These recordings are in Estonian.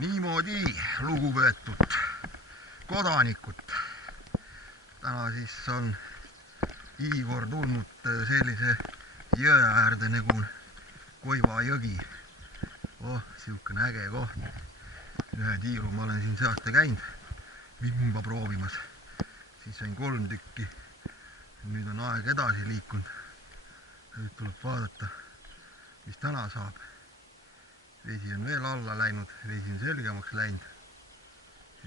Niimoodi, lugupeetud kodanikud. Täna siis on Igor tulnud sellise jõe äärde nagu Koiva jõgi. Siukene äge koht. Ühe tiiru ma olen siin see aasta käinud vimba proovimas. Siis sain 3 tükki. Nüüd on aeg edasi liikunud. Nüüd tuleb vaadata, mis täna saab. Vesi on veel alla läinud, vesi on selgemaks läinud.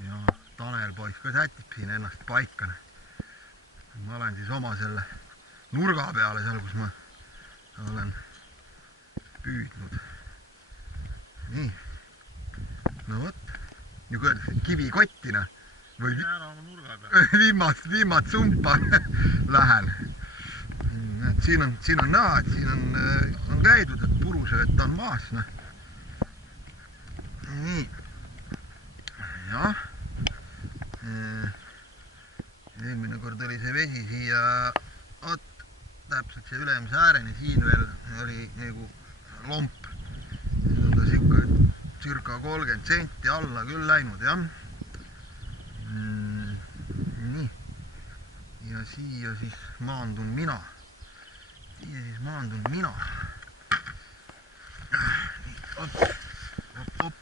Ja Tanel poiss ka sätib siin ennast paikane. Ma olen siis oma selle nurga peale seal, kus ma olen püüdnud. Nii. No võt. Nii kui öeldakse, kivikottina. Või viimast sumpa lähen. Siin on näha, et siin on käidud, et purusööt on maas. Nii. Jah. Eelmine kord oli see vesi siia täpselt see ülemise ääreni, siin veel oli nagu lomp. Nüüd on ta sikka circa 30 senti alla küll läinud, jah. Nii. Ja siia siis maandun mina. Op.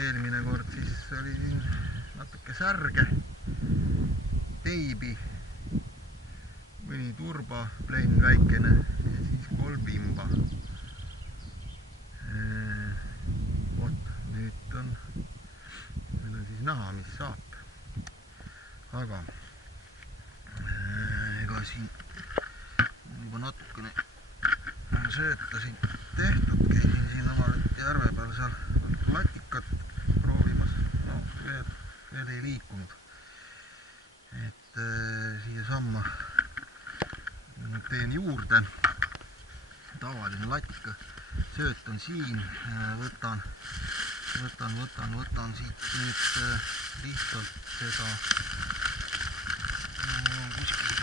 Eelmine kord siis oli siin natuke särge, teibi, mõni turba, plein väikene ja siis 3 vimba. Nüüd on siis näha, mis saab. Aga ega siin juba natukene sööta siin tehtud, käisin siin oma järve peal seal latikat proovimas. No, veel ei liikunud. Et siia samma teen juurde. Tavaline latika. Sööt on siin. Võtan siit nüüd lihtsalt seda kuskil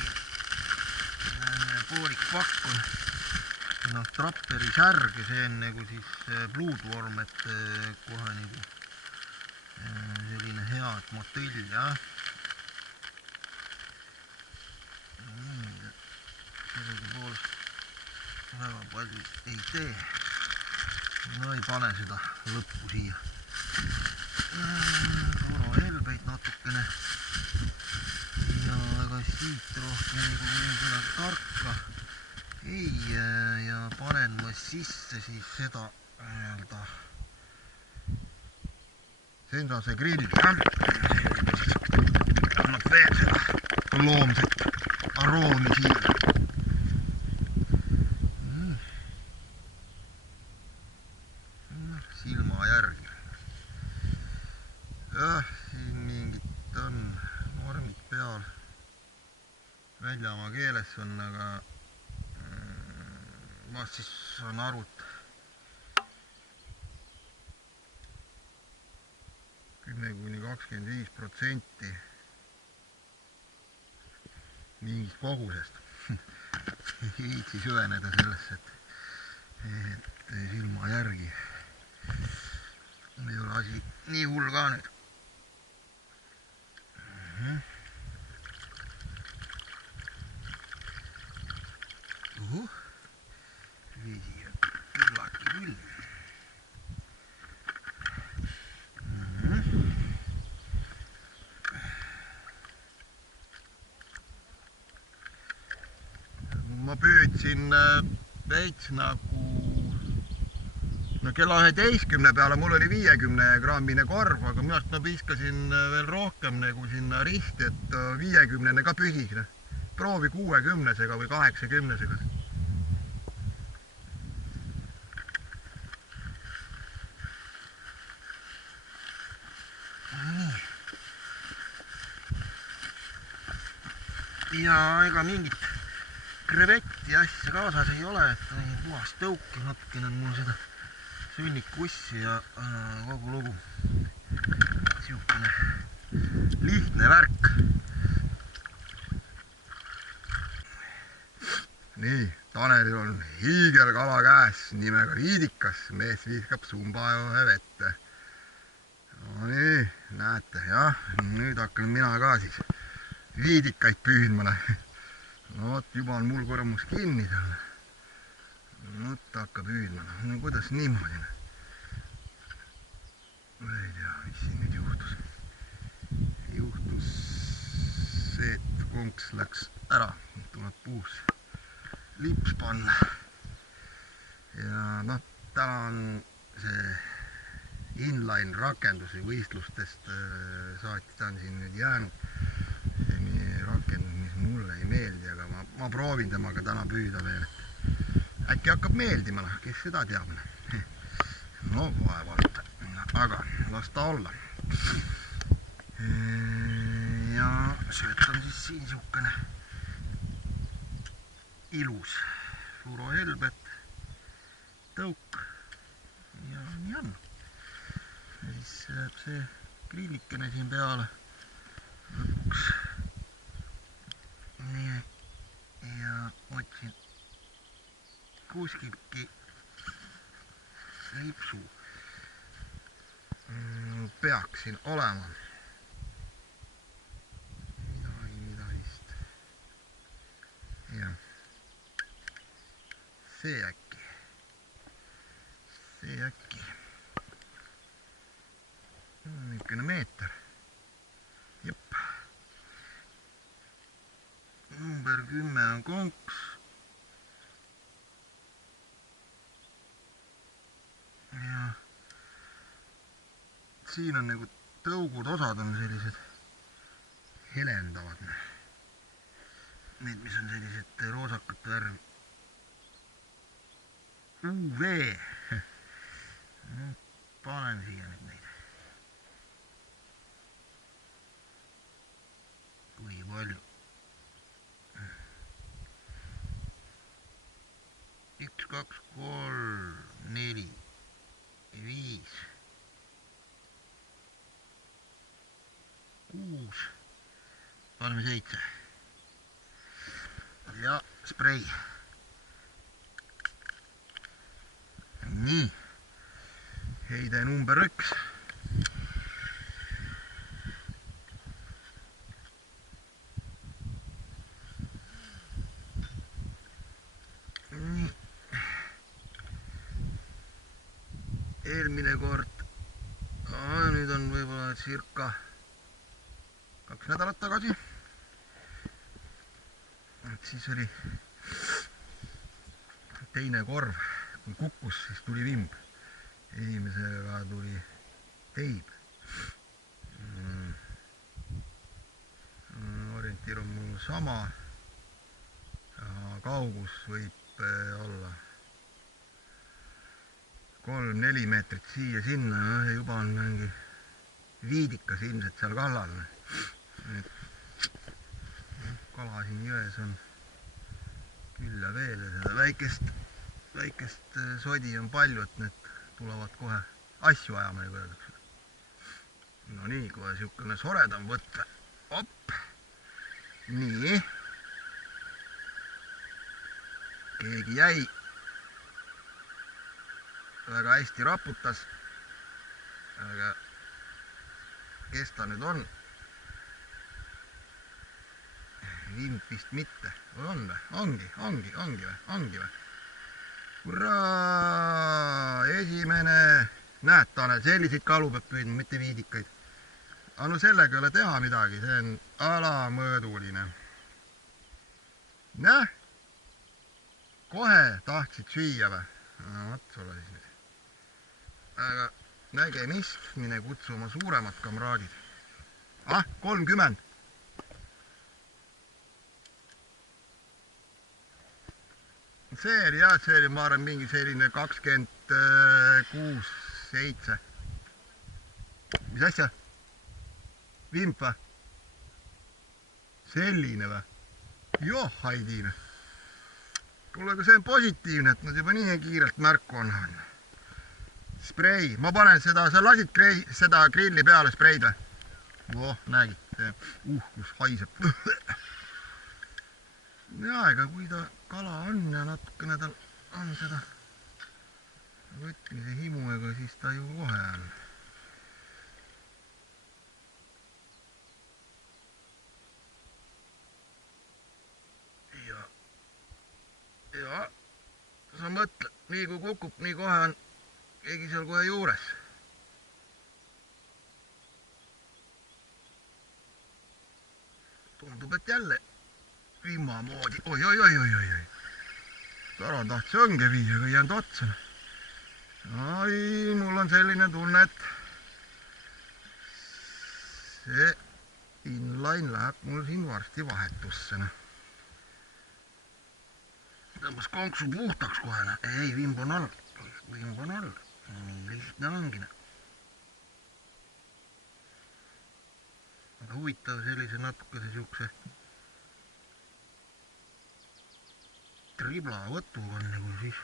poolik pakk on trapperi särg ja see on nagu siis Bloodworm, et kohe nagu selline head motill, jah. Sellegi poolest väga palju ei tee. No ei pane seda lõppu siia. Helbeid natukene. Ja ega siit rohkem nagu seda tarka ei. Ja panen ma sisse siis seda öelda Sensase grill. Annab veel seda loomset aroomi siia. Silma järgi. Siin mingid on vormid peal. Väljamaa keeles on, aga ma siis saan arvut 10–25% mingist kogusest. Ei viitsi süveneda sellesse, et silma järgi. Ei ole asi nii hull ka nüüd. Vesi küllaki küll. Ma püüdsin veits nagu kella 11 peale, mul oli 50 grammine karv, aga minust ma viskasin veel rohkem nagu sinna risti, et 50 ka püsis. Proovi 60-sega või 80-sega. Ja ega mingit krevetti asja kaasas ei ole, et puhas tõuki, natukene on mul seda sünnikussi ja kogu lugu. lihtne värk. nii, Tanelil on hiigelkala käes nimega viidikas, mees viskab sumbajohe vette. No nii, näete, jah, nüüd hakkan mina ka siis viidikaid püüdma. No vot, juba on mul kormus kinni seal. Vot hakka püüdma, no kuidas niimoodi? Ma ei tea, mis siin nüüd juhtus. Juhtus see, et konks läks ära, tuleb puus lips panna. Ja noh, täna on see inline rakendusi võistlustest saati, ta on siin nüüd jäänud. See rakendus, mis mulle ei meeldi, aga ma proovin temaga täna püüda veel. Äkki hakkab meeldima, kes seda teab. No vaevalt, aga las ta olla. Ja sööt on siis siin siukene ilus furohelbet, tõuk ja nii on. Ja siis läheb see grillikene siin peale lõpuks. Nii, ja otsin kuskiltki lipsu peaks siin olema. Mida vist. Jah. See äkki. Niisugune meeter. Jep. Number 10 on konks. Ja siin on nagu tõugud osad on sellised helendavad. Need, mis on sellised roosakate värvi. UV. Panen siia nüüd neid. Kui palju? 1, 2, 3, 4, 5, 6. Paneme 7. Ja sprei. Nii, heide number 1. Nii. Eelmine kord, nüüd on võib-olla circa 2 nädalat tagasi. Et siis oli teine korv. Kui kukkus, siis tuli vimb. Esimesega tuli teib. Orientiir on mul sama. Kaugus võib olla 3-4 meetrit siia-sinna. Juba on mingi viidikas ilmselt seal kallal. Kala siin jões on küll ja veel ja seda väikest sodi on palju, et need tulevad kohe asju ajama, nagu öeldakse. No nii, kohe siukene soredam võtta. Op! Nii. Keegi jäi. Väga hästi raputas. Aga kes ta nüüd on? Vimp vist mitte. On või? Ongi või? Hurraa! Esimene! Näed, Tanel, selliseid kalu peab püüdma, mitte viidikaid. Aga no sellega ei ole teha midagi, see on alamõõduline. Näh? Kohe tahtsid süüa või? No võt sulle siis nüüd. Aga nägemist, mine kutsu oma suuremad kamraadid. 30. See oli, ma arvan, mingi selline 26, 7. Mis asja? Vimp või? Selline või? Joh, haidiine. Kuule, aga see on positiivne, et nad juba nii kiirelt märku annavad. Sprei. Ma panen seda, sa lasid seda grilli peale spreid või? noh, nägite, kus haiseb. Ja ega kui ta kala on ja natukene tal on seda võtmise himu, ega siis ta ju kohe on. Ja sa mõtled, nii kui kukub, nii kohe on keegi seal kohe juures. Tundub, et jälle vimma moodi. Oi. Tara tahtis õnge viia, aga ei jäänud otsa. Ai, mul on selline tunne, et see inline läheb mul siin varsti vahetusse. Tõmbas konksu puhtaks kohe. Ei, vimb on all. Nii lihtne ongi. Aga huvitav sellise natukese siukse tribla võtuga on nagu siis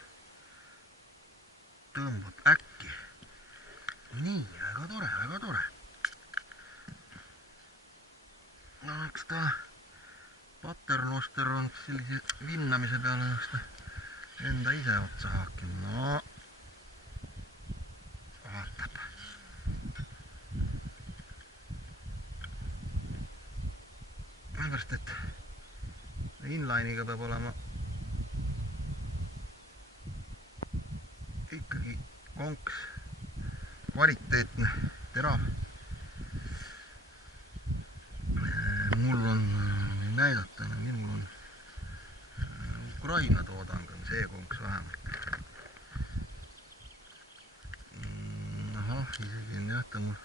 tõmbab äkki. Nii, väga tore. No eks ta paternoster on sellise vinnamise peale enda ise otsa haakinud. No, vaatab. Sellepärast, et inline'iga peab olema ikkagi konks kvaliteetne, terav. Mul on näidata, minul on Ukraina toodang on see konks vähemalt. Ahah, isegi on jah, ta mul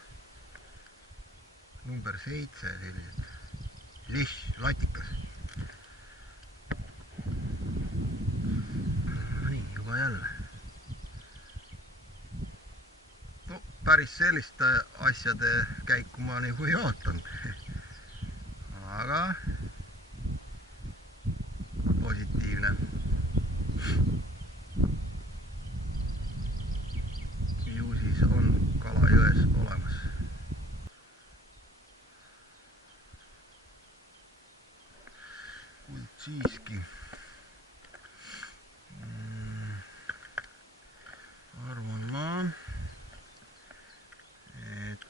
number 7 sellised liš, latikas. Nii, juba jälle. No, päris selliste asjade käiku ma nagu ei ootanud. Aga positiivne. Ju siis on kala jões olemas. Kuid siiski arvan ma, et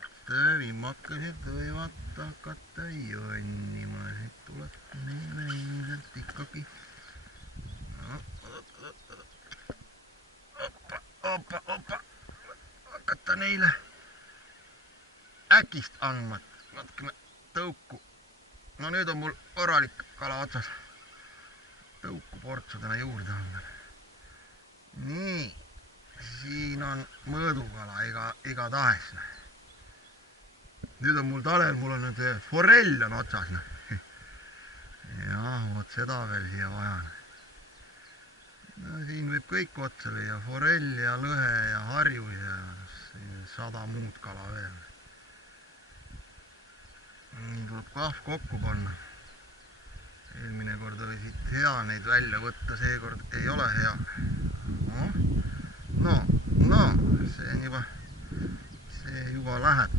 vimmakesed võivad hakata jonnima. Siit tuleb neile ilmselt ikkagi Oppa. Hakata neile äkist andma natukene tõuku. No nüüd on mul korralik kala otsas. Tõuku portsadena juurde anda. Nii, siin on mõõdukala iga tahes. Nüüd on mul talel, mul on nüüd forell on otsas. Ja, vot seda veel siia vajan. No, siin võib kõik otsa lüüa, forell ja lõhe ja harju ja 100 muud kala veel. Nii tuleb kahv kokku panna. Eelmine kord oli siit hea neid välja võtta, seekord ei ole hea. No, see juba läheb.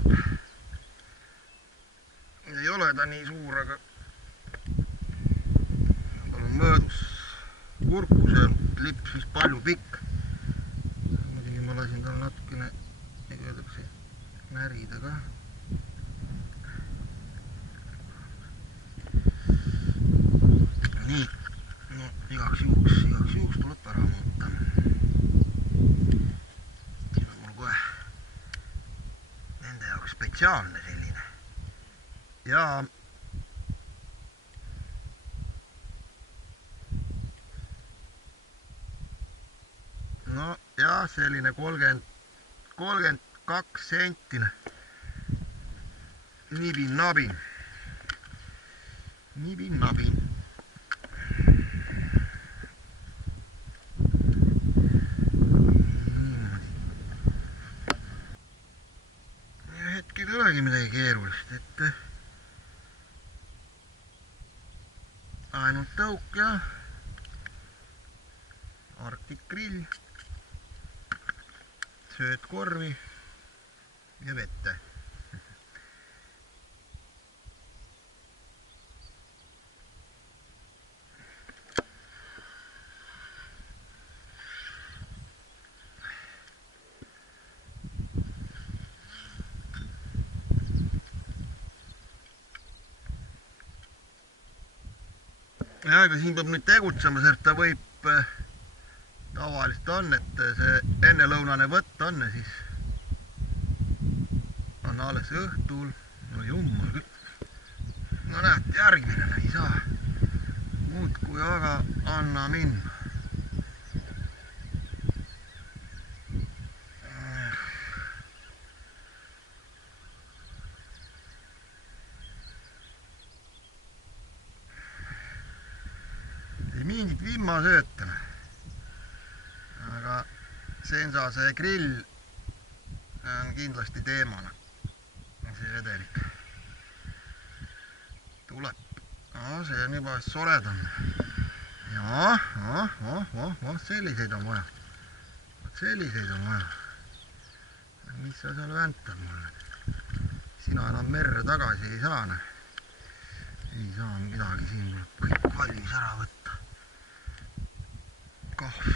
Ei ole ta nii suur, aga tal on mõõdus kurku, see on lips vist palju pikk. Muidugi ma lasin tal natukene, öeldakse, närida ka. Nii, no igaks juhuks tuleb ära muuta. Siin on mul kohe nende jaoks spetsiaalne selline. Ja no ja selline 32 sentine nibin-nabin. Ja hetkel ei olegi midagi keerulist, et ainult tõuk ja Arctic grill, sööd korvi ja vette. ja ega siin peab nüüd tegutsema, sest ta võib tavaliselt on, et see ennelõunane võtt on ja siis on alles õhtul. No jummal küll. No näed, järgmine ei saa. Muudkui aga anna minna. Ei mingit vimmasöötana. Aga Sensase grill on kindlasti teemana. See vedelik tuleb. No, see on juba soredam. Ja, selliseid on vaja. Selliseid on vaja. Mis sa seal väntad mulle? Sina enam merre tagasi ei saa. Ei saa midagi, siin tuleb kõik valmis ära võtta. Kahv.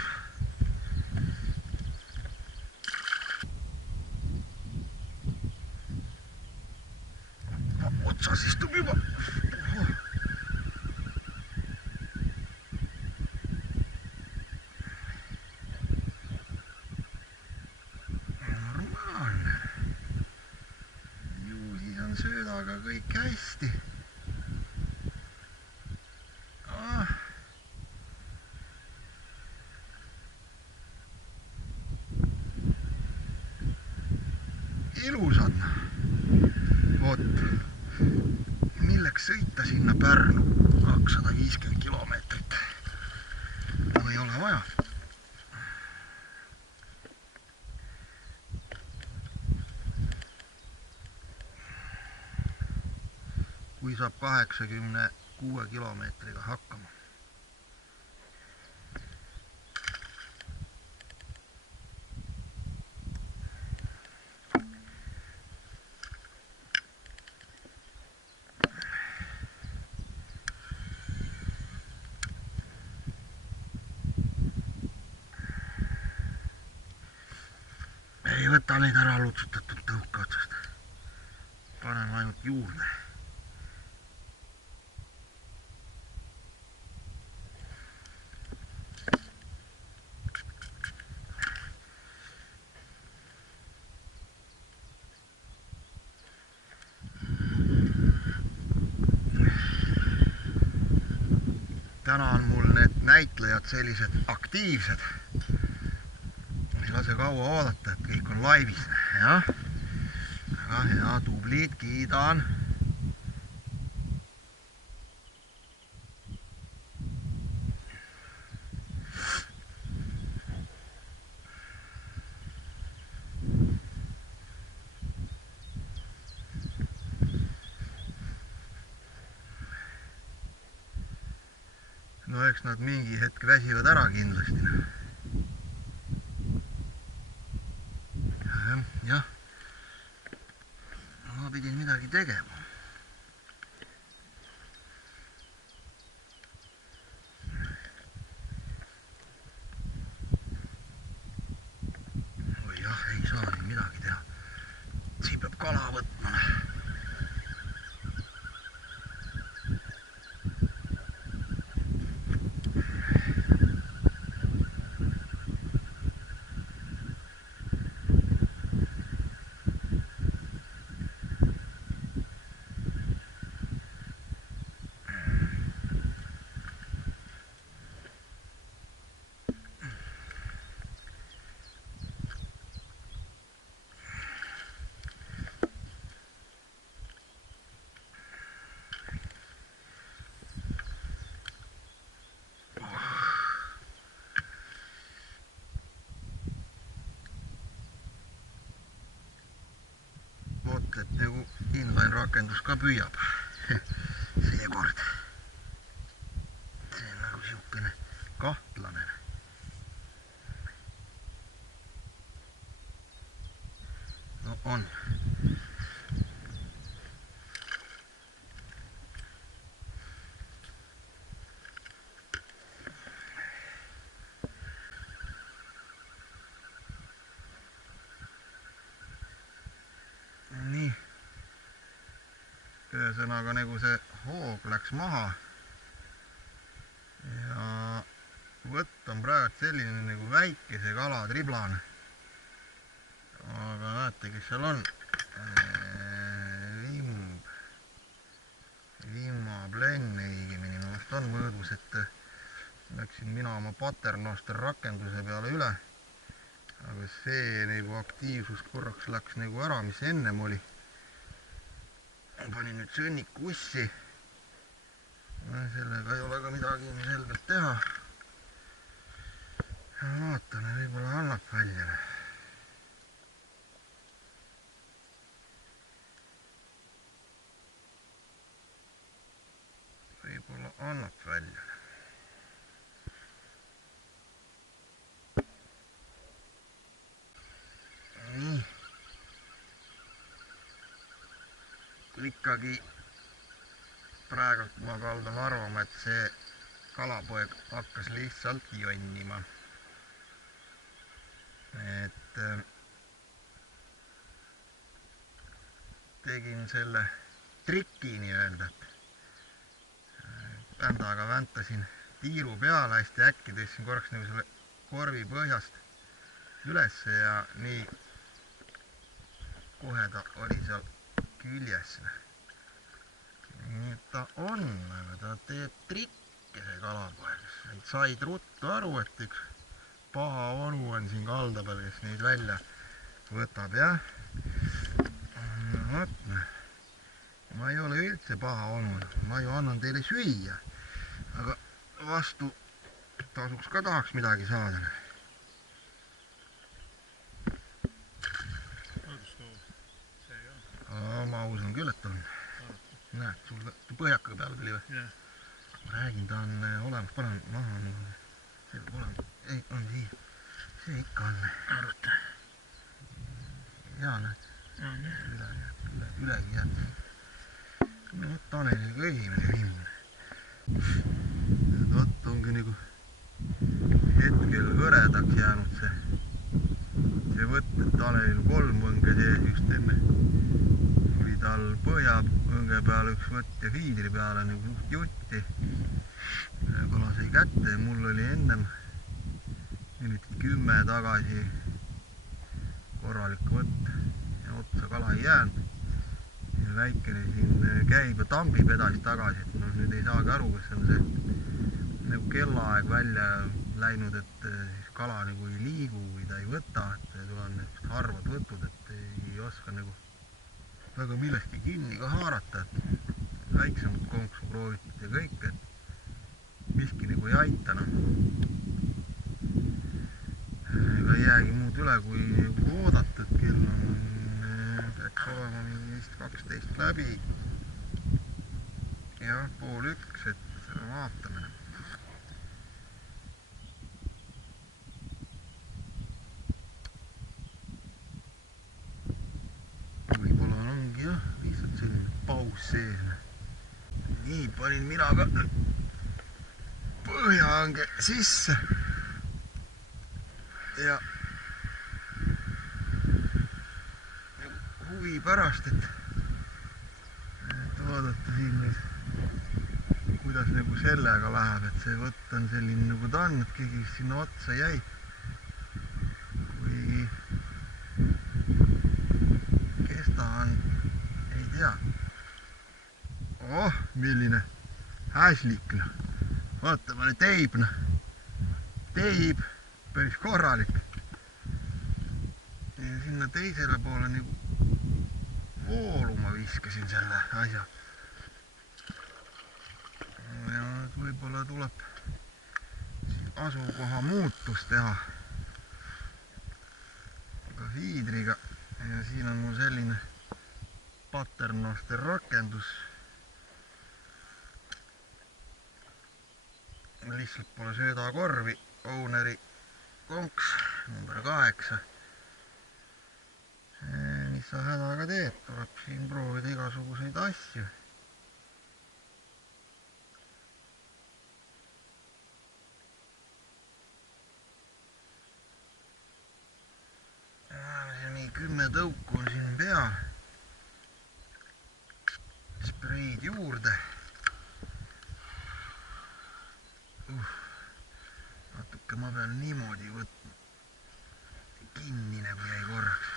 Otsas istub juba. Normaalne. Ju siis on söödaga kõik hästi. Ilusad. Oot. Milleks sõita sinna Pärnu 250 kilomeetrit? No ei ole vaja. Kui saab 86 kilomeetriga hakkama. Ei võta neid ära lutsutatud tõuke otsast. Paneme ainult juurde. Täna on mul need näitlejad sellised aktiivsed. Ei lase kaua oodata, et kõik on laivis. Jah. Väga hea, tublid, kiidan. No eks nad mingi hetk väsivad ära kindlasti. Jah, ma pidin midagi tegema. Oi jah, ei saa siin midagi teha. Siin peab kala võtma. Et nagu inline rakendus ka püüab seekord. See on nagu siukene kahtlane. No on. Ühesõnaga nagu see hoog läks maha. võtt on praegu selline nagu väikese kala triblane. Aga näete, kes seal on. Vimmaplenn õigemini ma vast on mõõdus, et läksin mina oma Paternoster rakenduse peale üle. Aga see nagu aktiivsus korraks läks nagu ära, mis ennem oli. Panin nüüd sõnniku ussi. Sellega ei ole ka midagi selgelt teha. Vaatame, võib-olla annab välja. Võib-olla annab välja. Nii. Ikkagi praegult ma kaldan arvama, et see kalapoeg hakkas lihtsalt jonnima. Et tegin selle triki nii-öelda, et vändaga väntasin tiiru peale hästi äkki, tõstsin korraks nagu selle korvi põhjast ülesse ja nii kohe ta oli seal küljes. Nii et ta on, aga ta teeb trikke see kalapoeg. Said ruttu aru, et üks paha onu on siin kalda peal, kes neid välja võtab, jah. Ma ei ole üldse paha onu, ma ju annan teile süüa, aga vastu tasuks ka tahaks midagi saada. Ma usun küll, et on. Näed, sul põhjaka peale tuli või? Ma räägin, ta on olemas, panen maha. See peab olema. Ei, on siia. See ikka on. Arvuta. Jaa, näed. Ülegi jääb. No, Taneliga esimene viimne. Vot ongi nagu hetkel hõredaks jäänud see võtt, et Tanelil 3 õnge sees just enne. Oli tal põhjaõnge peale üks võtt ja fiidri peale nagu suht jutti. Kala sai kätte ja mul oli ennem minutit 10 tagasi korralik võtt ja otsa kala ei jäänud. Ja väikene siin käib ja tambib edasi tagasi, et no nüüd ei saagi aru, kas on see nagu kellaaeg välja läinud, et kala nagu ei liigu või ta ei võta, et tulevad need harvad võtud, et ei oska nagu väga millestki kinni ka haarata, et väiksemat konksu proovitud ja kõik, et miski nagu ei aita, noh. Ega ei jäägi muud üle, kui oodata, et kell on peaks olema vist 12 läbi ja 12:30, et vaatame. Võib-olla ongi jah, lihtsalt selline paus sees. Nii, panin mina ka põhjaõnge sisse ja huvi pärast, et vaadata siin nüüd, kuidas nagu sellega läheb, et see võtt on selline nagu ta on, et keegi sinna otsa jäi. Kui kes ta on, ei tea. Oh, milline häslik, noh. Vaatame teib, noh. Teib, päris korralik. Ja sinna teisele poole nagu voolu ma viskasin selle asja. Ja võib-olla tuleb asukoha muutus teha ka fiidriga. Ja siin on mul selline Paternoster rakendus. Lihtsalt pole söödakorvi, Owneri konks number 8. Mis sa hädaga teed, tuleb siin proovida igasuguseid asju. Nii 10 tõuku on siin peal. Spreid juurde. Vaata ikka ma pean niimoodi võtma. Kinni nagu jäi korraks.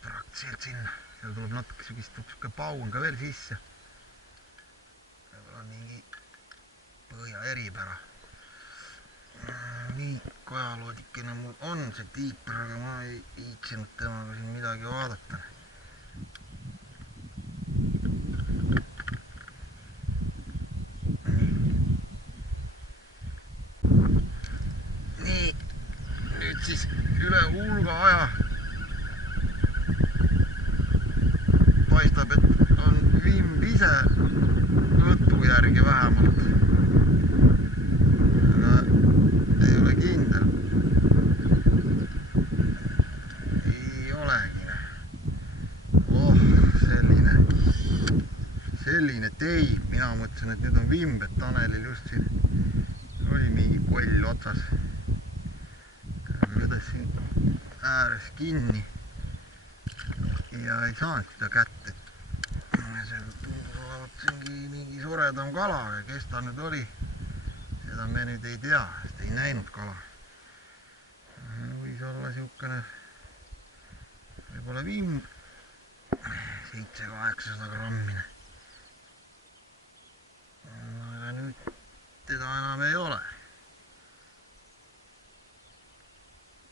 Praktiliselt sinna. Seal tuleb natuke siuke paun ka veel sisse. Võib-olla mingi põhja eripära. Nii kojaloodikene mul on see tiiper, aga ma ei viitsinud temaga siin midagi vaadata. Nii, nüüd siis üle hulga aja paistab, et on vimb ise võtu järgi vähemalt. Aga ei ole kindel. Ei olegi. Oh, selline teib. Mina mõtlesin, et nüüd on vimb, et Tanelil just siin oli mingi koll otsas. Aga vedas siin ääres kinni ja ei saanud seda kätte. See tundub olevat mingi soredam kala, aga kes ta nüüd oli, seda me nüüd ei tea, sest ei näinud kala. Võis olla siukene võib-olla vimb 700-800 grammine. Aga nüüd teda enam ei ole.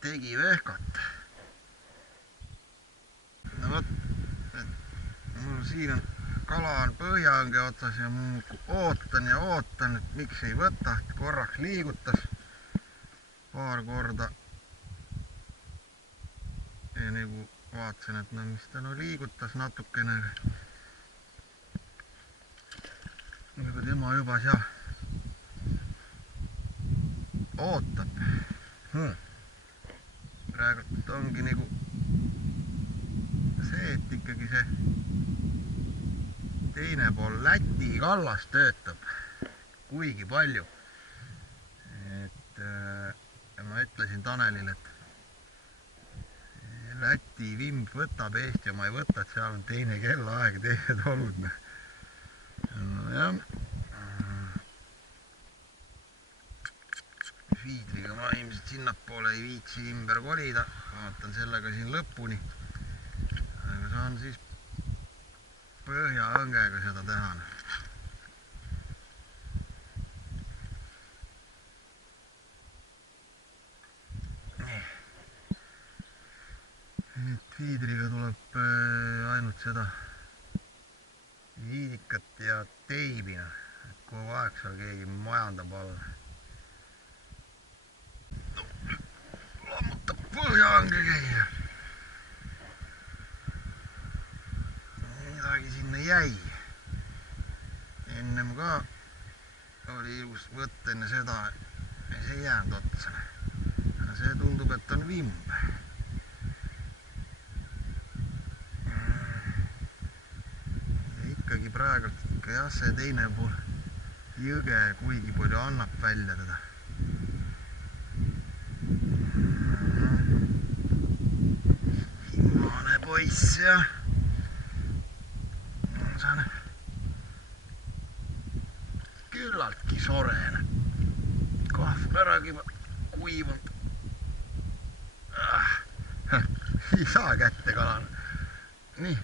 Tegi vehkat. No võt, mul siin on kala on põhjaõnge otsas ja ma ootan ja ootan, et miks ei võta, et korraks liigutas paar korda. Ja nagu vaatasin, et no mis ta no liigutas natukene. Aga tema juba seal ootab. Praegu ongi nagu see, et ikkagi see teine pool Läti kallas töötab kuigi palju. Et ma ütlesin Tanelile, et Läti vimb võtab eest ja ma ei võta, et seal on teine kellaaeg, teised olud. Nojah. Fiidriga ma ilmselt sinnapoole ei viitsi ümber kolida. Vaatan sellega siin lõpuni. Aga saan siis põhjaõngega seda teha. Nüüd fiidriga tuleb ainult seda viidikat ja teibina. Et kogu aeg seal keegi majandab all. Lammutab põhjaõnge käia. Midagi sinna jäi. Ennem ka oli ilus võtta enne seda ja see ei jäänud otsa. See tundub, et on vimb. Ja ikkagi praegu ikka jah, see teine pool jõge kuigi palju annab välja teda. Himmane poiss ja saan küllaltki sorene. Kahv äragi kuivanud. Ei saa kätte kalana. Nii.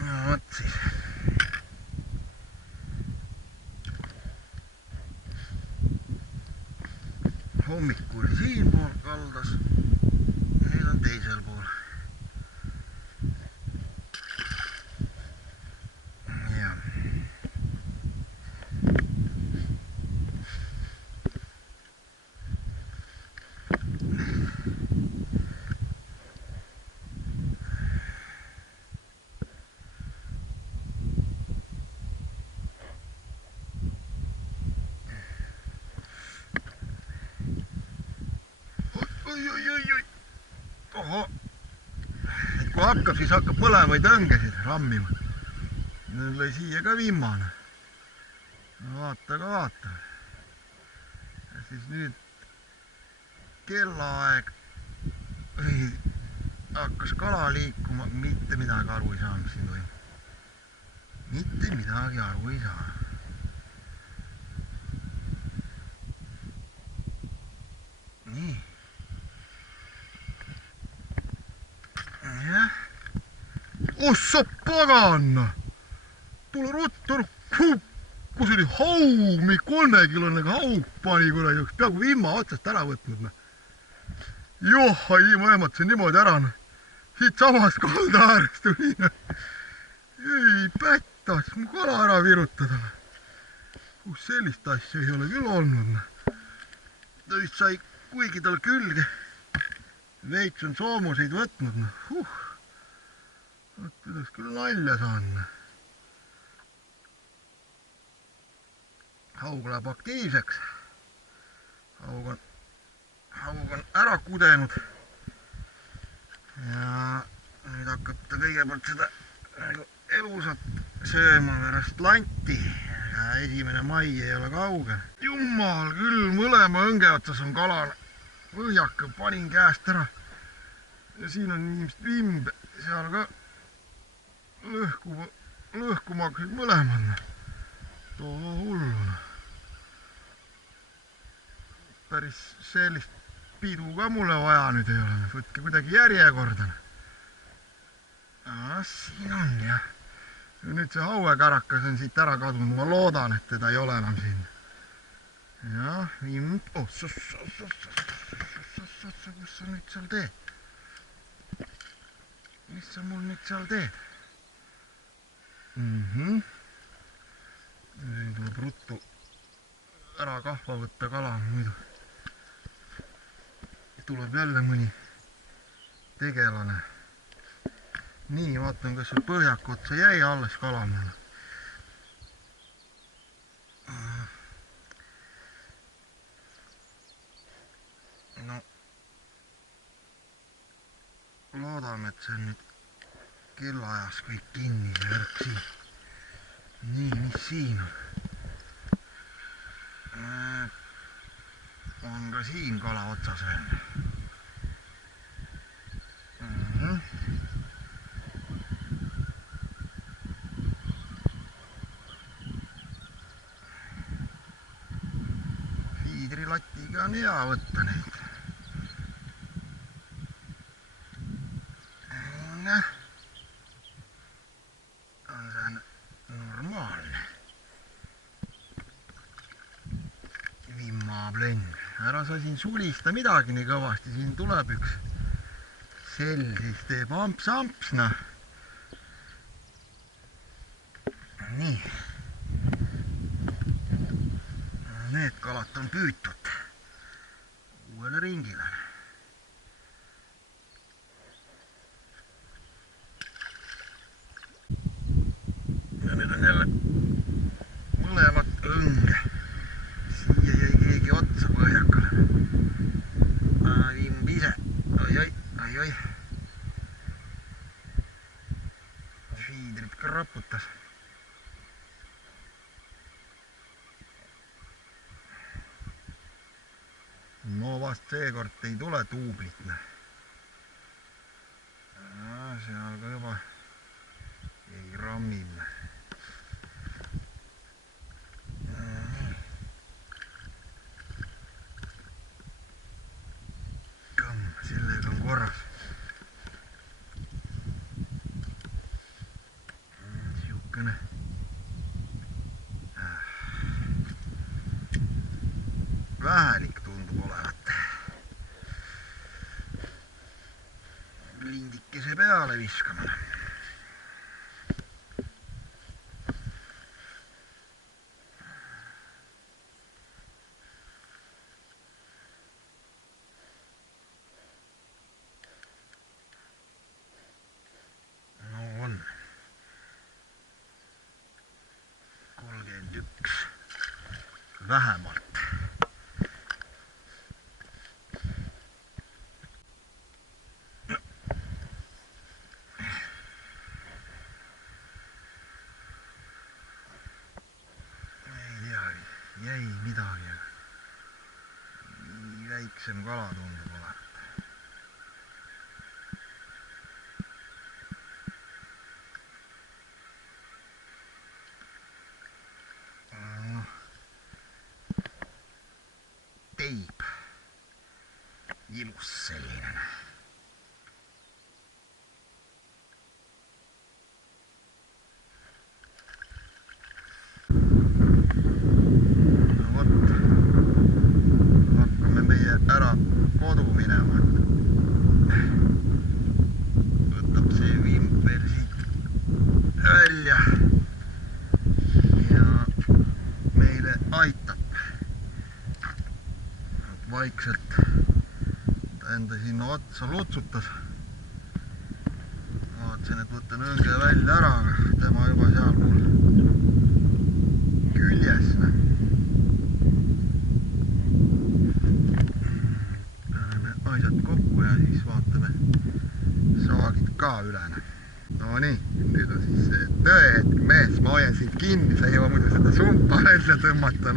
No võt siis. Hommikul oli siin pool kaldas. Nüüd on teisel pool. Oi. Oho. Et kui hakkab, siis hakkab põlevaid õngesid rammima. Nüüd lõi siia ka viimane. No vaata. Ja siis nüüd kellaaeg hakkas kala liikuma, mitte midagi aru ei saa, mis siin toimub. mitte midagi aru ei saa. Nii. Jah. Ossa paganna! Tule ruttu, kus oli haug, meid 3-kilone haug pani kuradi, peaaegu vimma otsast ära võtnud. Joh, ma ehmatasin niimoodi ära. Siit samast kalda äärest tuli. Ei pättas, mu kala ära virutada. Kus sellist asja ei ole küll olnud. Ta vist sai kuigi tal külge. Veits on soomuseid võtnud. Pidas küll nalja saanud. Haug läheb aktiivseks. Haug on ära kudenud. Ja nüüd hakkab ta kõigepealt seda elusat sööma pärast lanti. Esimene mai ei ole kaugel. Jumal küll, mõlema õnge otsas on kala. Põhjaka panin käest ära. Ja siin on inimest vimb. Seal ka lõhkuma hakkasid mõlemad. Too hulluna. Päris sellist pidu ka mulle vaja nüüd ei ole. Võtke kuidagi järjekorda. Siin on jah. Nüüd see hauekarakas on siit ära kadunud. Ma loodan, et teda ei ole enam siin. Jah, vimb. Kus sa nüüd seal teed? Mis sa mul nüüd seal teed? Siin tuleb ruttu ära kahva võtta kala, muidu tuleb jälle mõni tegelane. Nii, vaatan, kas see põhjak otsa jäi alles kala mulle. No, loodame, et see on nüüd kellaajas kõik kinni see värk siin. Nii, mis siin on? On ka siin kala otsas veel. Fiidrilatiga on hea võtta neid. On see normaalne. Vimmaplenn. Ära sa siin sulista midagi nii kõvasti. Siin tuleb üks sell, siis teeb amps-amps, noh. Nii. Need kalad on püütud uuele ringile. Ja nüüd on jälle mõlemat õnge. Siia jäi keegi otsa põhjakale. Vimb ise. Oi. Fiidrit ka raputas. No vast seekord ei tule tuublit. Seal ka juba ei rammil. Sellega on korras. Siukene. Vähelik tundub olevat. Lindikese peale viskame. Vähemalt. Ei teagi, jäi midagi. Nii väiksem kala tundub olevat. uus selline. No vot, hakkame meie ära kodu minema. Võtab see vimper siit välja ja meile aitab. Vaikselt ta enda sinna otsa lutsutas. Vaatasin, et võtan õnge välja ära, aga tema juba seal mul küljes. Paneme asjad kokku ja siis vaatame saagid ka üle. No nii, nüüd on siis tõehetk, mees, ma hoian sind kinni, sa ei jõua muidu seda sumpa välja tõmmata.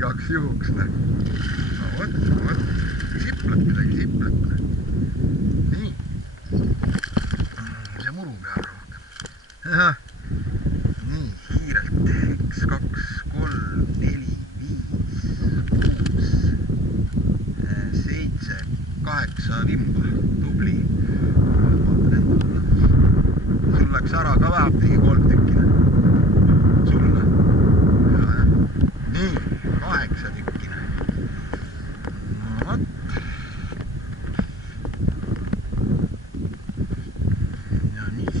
Igaks juhuks. No vot, siplad midagi, siplad. Nii. See muru peab rohkem. Nii, hiirelt. 1, 2, 3, 4, 5, 6, 7, 8 vimba. Tubli. Sul läks ära ka vähemalt 3 tükkina. Sulle. Nii, 8 tükkina. No vot. Ja mis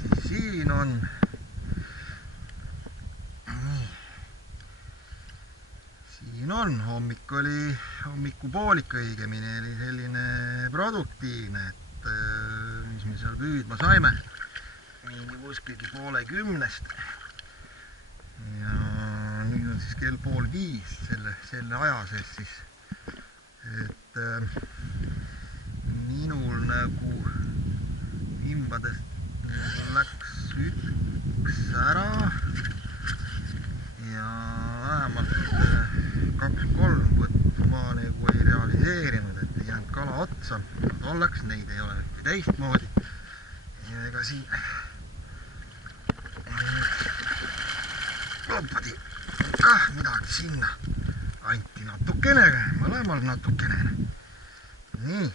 siis siin on? Nii. Siin on, hommikupoolik õigemini oli selline produktiivne, et mis me seal püüdma saime. Mingi kuskilgi 4:30. Ja nüüd on siis kell 4:30 selle aja sees siis, et minul nagu vimbadest läks 1 ära ja vähemalt 2-3 võttu ma nagu ei realiseerinud, et ei jäänud kala otsa. Oleks, neid ei ole teistmoodi. Ja ega siin lompadi kah midagi sinna anti natukene, mõlemal natukene. Nii.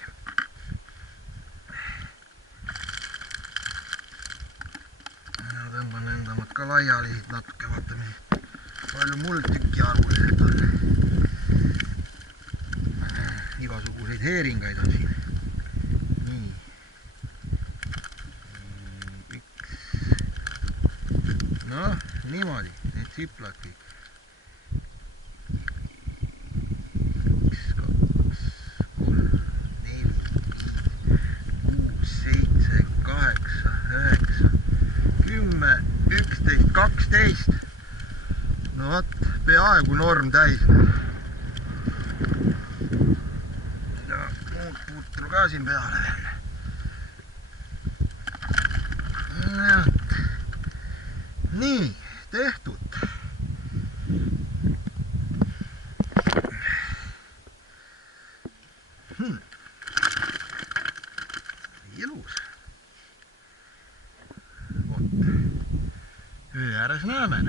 Tõmban endamad ka laiali siit natuke, vaatame palju mul tüki arvuliselt on. Igasuguseid heeringaid on siin. Nii. Noh, niimoodi, need siplad kõik. 1, 2, 3, 4, 5, 6, 7, 8, 9, 10, 11, 12. No vot, peaaegu norm täis. Ja muud putru ka siin peale veel. Nii, tehtud. Ilus. Vot, öö ääres näeme.